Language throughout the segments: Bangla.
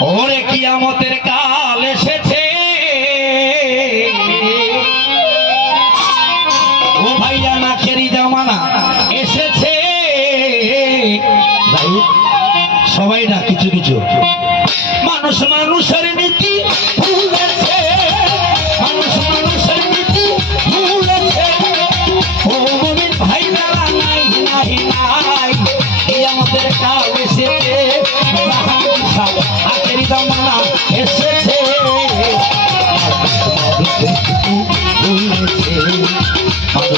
ওরে কিয়ামতের কাল এসেছে। ও ভাইয়া নাখেরি জামানা, এসেছে। ভাই, সবাই না কিছু কিছু। মানুষ মানুষের নীতি ভুলেছে। মানুষ মানুষের নীতি ভুলেছে। ও ভাই মেলা নাই নাই নাই। আমাদের কাল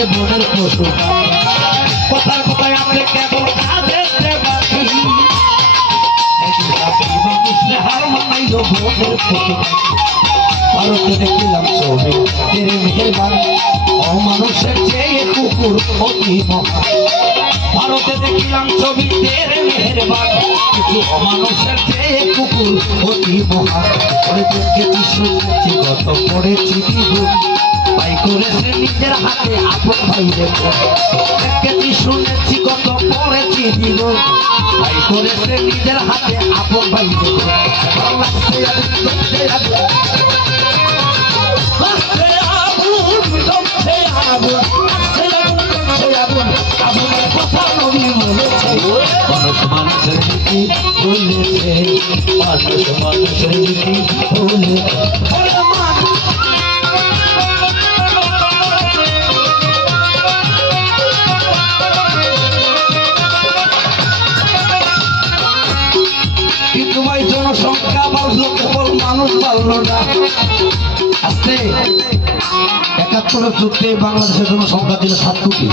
মানাইছে বনের পশু কথার কথায় আছে কেবল বাকি হার ভারতে দেখিলাম ছবি তেরে মেহেরবান, অমানুষের চেয়ে কুকুর অতি মহান। ভারতে দেখিলাম ছবি, তেরে মেহেরবান, কিছু অমানুষের চেয়ে কুকুর অতি মহান। পরে তোকে শুনেছি গত পড়েছি করেছে নিজের হাতে আপন ভাই দেখো কি শুনেছি কত পড়েছি বিভুল ভাই করেছে নিজের হাতে আপন ভাই দেখো ভালো লাগছে আগুন, লাগছে আগুন। লাগছে আগুন, জ্বলছে আগুন, লাগছে আগুন, জ্বলছে আগুন। আগুনের কথা নবী বলেছে। মানুষ মানুষের মানুষ যুদ্ধে বাংলাদেশের জনসংখ্যা ছিল সাত কোটি।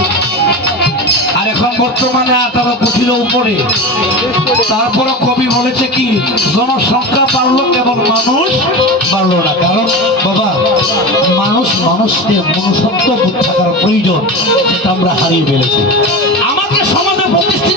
আর এখন বর্তমানে আঠারো কোটির উপরে। তারপরে কবি বলেছে কি, জনসংখ্যা বাড়লো কেবল মানুষ বাড়লো না। কারণ বাবা, মানুষ মানুষকে মনুষ্যত্ব বোধ থাকার প্রয়োজন, সেটা আমরা হারিয়ে ফেলেছি। আমাদের সমাজে প্রতিষ্ঠিত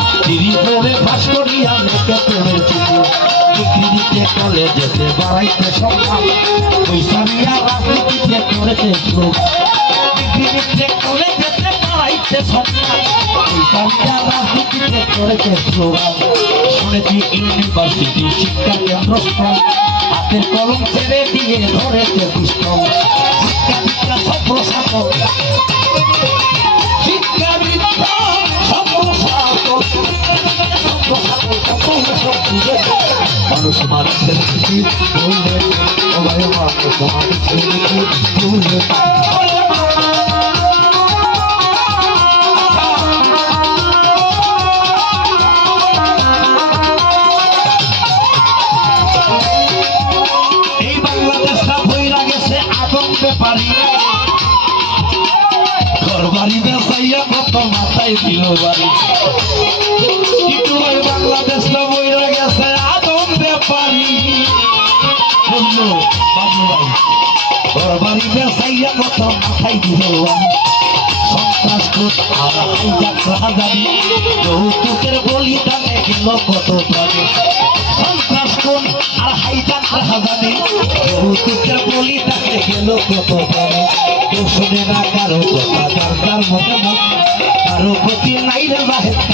টিভি পরে ফাঁস করিয়া লেখে প্রেমের চিঠি ডিগ্রি দিতে কলেজেতে বাড়াইতে সম্মান পয়সা নিয়া রাজনীতিতে করেছে স্লোগান ডিগ্রি দিতে কলেজেতে বাড়াইতে সম্মান পয়সা নিয়া রাজনীতিতে করেছে স্লোগান শুনেছি ইউনিভার্সিটি শিক্ষা কেন্দ্রস্থল হাতের কলম ছেড়ে দিয়ে ধরেছে পিস্তল শিক্ষা দীক্ষা সব প্রশাসন মানুষ মানুষের নীতি ভুলে ও মানুষ মানুষের নীতি ভুলে ব্যাপারী। ঘর বাড়ি বেসাইয়া কত মাথায় দিল বাড়ি। ওই বাংলাদেশটা বইরা গেছে? আদম ব্যাপারী। বাড়ি বেসাইয়া কত মাথায় দিল সন্ত্রাস যৌতুকের বলিদানে গেল কত প্রাণী। সন্ত্রাস কোন আর হাইজাক রাজানি যৌতুকের বলিদানে গেল কত প্রাণী। কেউ শুনে না কারও কথা, যার মতে মত কারও প্রতি নাই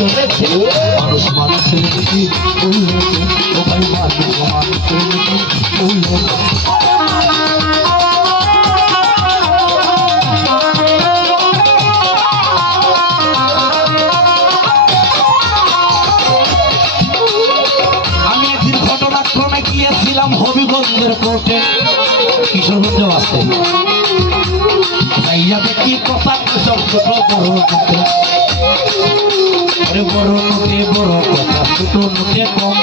চলেছে মানুষ মানুষের দিকে চলেছে ও মানুষ মানুষের একদিন ঘটনাক্রমে গিয়েছিলাম হবিগঞ্জের কোর্টে। কিশোরগঞ্জে আসতে যাইয়া দেখি কথা সব ছোট আরে বড় নোটে বড় কথা, ছোট নোটে কম।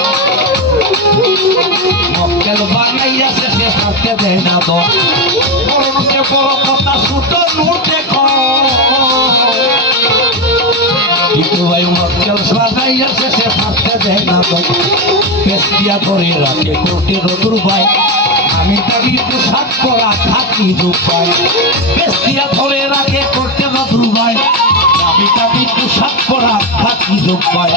মক্কেল বানাইয়া শেষে থাকতে দেয় না তো বড় নোটে বড় কথা, ছোট নোটে কম। কিন্তু ভাই, মক্কেল বানাইয়া শেষে থাকতে দেয় না তো পেস্টিয়া ধরে রাখে কোর্টে রদুর ভাই। আমি দাবি পোশাক পরা থাকি দুপাই পেস্টিয়া ধরে রাখে কোর্টে রদুর ভাই। দাবি পোশাক পরা থাকি দুপাই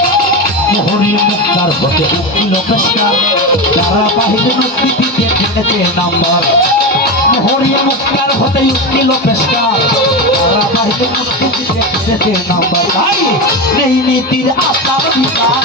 মোহরি মুক্তার হতে উকিল পেশকার যারা বাহিরে মুক্তি দিতে কিনেছে নাম্বার। মোহরি মুক্তার হতে উকিল পেশকার যারা বাহিরে মুক্তি দিতে নাম্বার। তাই এই নীতির বিকাশ